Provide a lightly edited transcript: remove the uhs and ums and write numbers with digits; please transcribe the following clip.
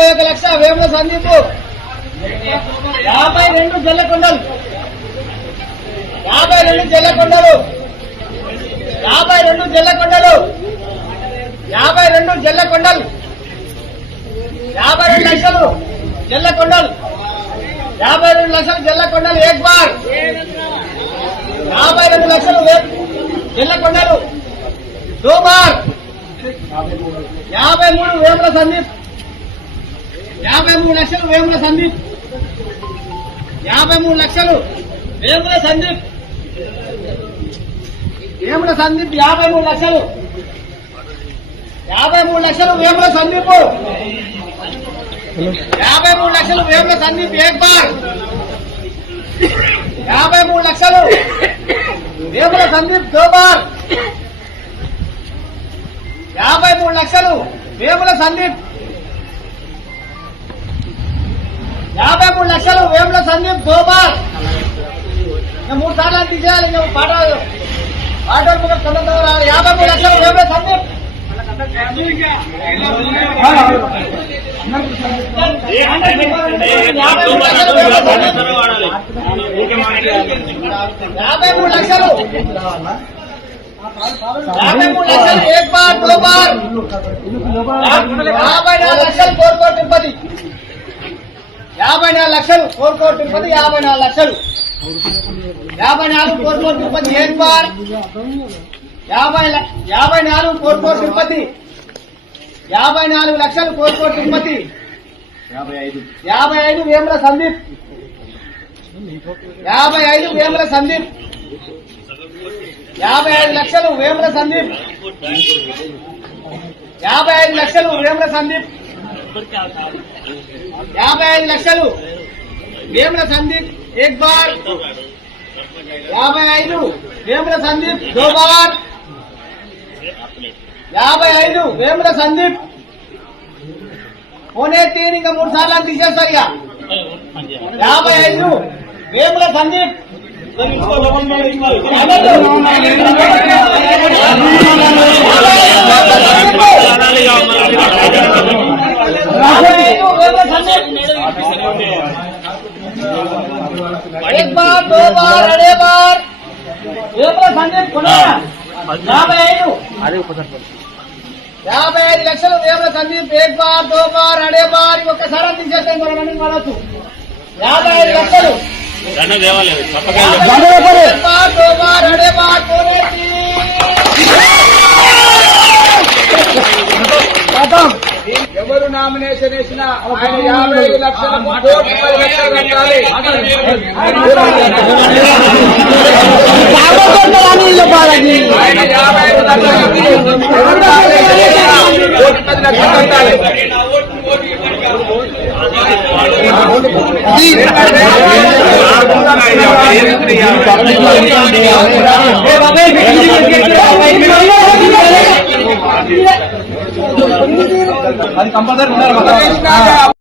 51 లక్షల వేముల సందీప్ 52 జల్లకొండలు 52 జల్లకొండలు 52 జల్లకొండలు 52 జల్లకొండలు 52 లక్షలు జల్లకొండలు 52 లక్షలు జల్లకొండలు ఏక్ బార్ 52 లక్షలు జల్లకొండలు దో బార్ 53 వేముల సందీప్ 53 లక్షలు వేముల సందీప్ 53 లక్షలు వేముల సందీప్ 53 లక్షలు 53 లక్షలు వేముల సందీప్ 53 లక్షలు వేముల సందీప్ ఏక్ బార్ 53 లక్షలు వేముల సందీప్ దో బార్ 53 లక్షలు వేముల సందీప్ 53 లక్షలు వేముల సందీప్ దో బార్ 3 సార్లు తీసేయాలి పాట 53 లక్షలు వేముల సందీప్ 53 లక్షలు 53 లక్షలు ఏక్ బార్ దో బార్ 54 లక్షలు కోరుకోట తిరుపతి 54 లక్షలు కోరుకోట తిరుపతి 54 లక్షలు 54 కోరుకోట తిరుపతి ఏక్ బార్ 54 కోరుకోట తిరుపతి 54 లక్షలు కోరుకోట తిరుపతి 55 వేముల సందీప్ 55 వేముల సందీప్ 55 లక్షలు వేముల సందీప్ 55 లక్షలు వేముల సందీప్ 55 లక్షలు వేముల సందీప్ ఏక్ బార్ 55 వేముల సందీప్ దో బార్ 55 వేముల సందీప్ పోనే 3 ఇంకా 3 సార్లు తీసేస్తారు ఇక 55 వేముల సందీప్ 1 बार 2 बार अड़े बार संदीप 55 లక్షలు వేముల సందీప్ 1 बार 2 बार अड़े बार ఒక్కసారి తీసేస్తే మనం మనసు 55 లక్షలు ఎవరు నామినేషన్ వేసినా ఆయన 55 లక్షల 10 లక్షలు కట్టాలి. ఆయన 55 లక్షలు కట్టాలి. అది కంపల్సరీ ఉండాలి.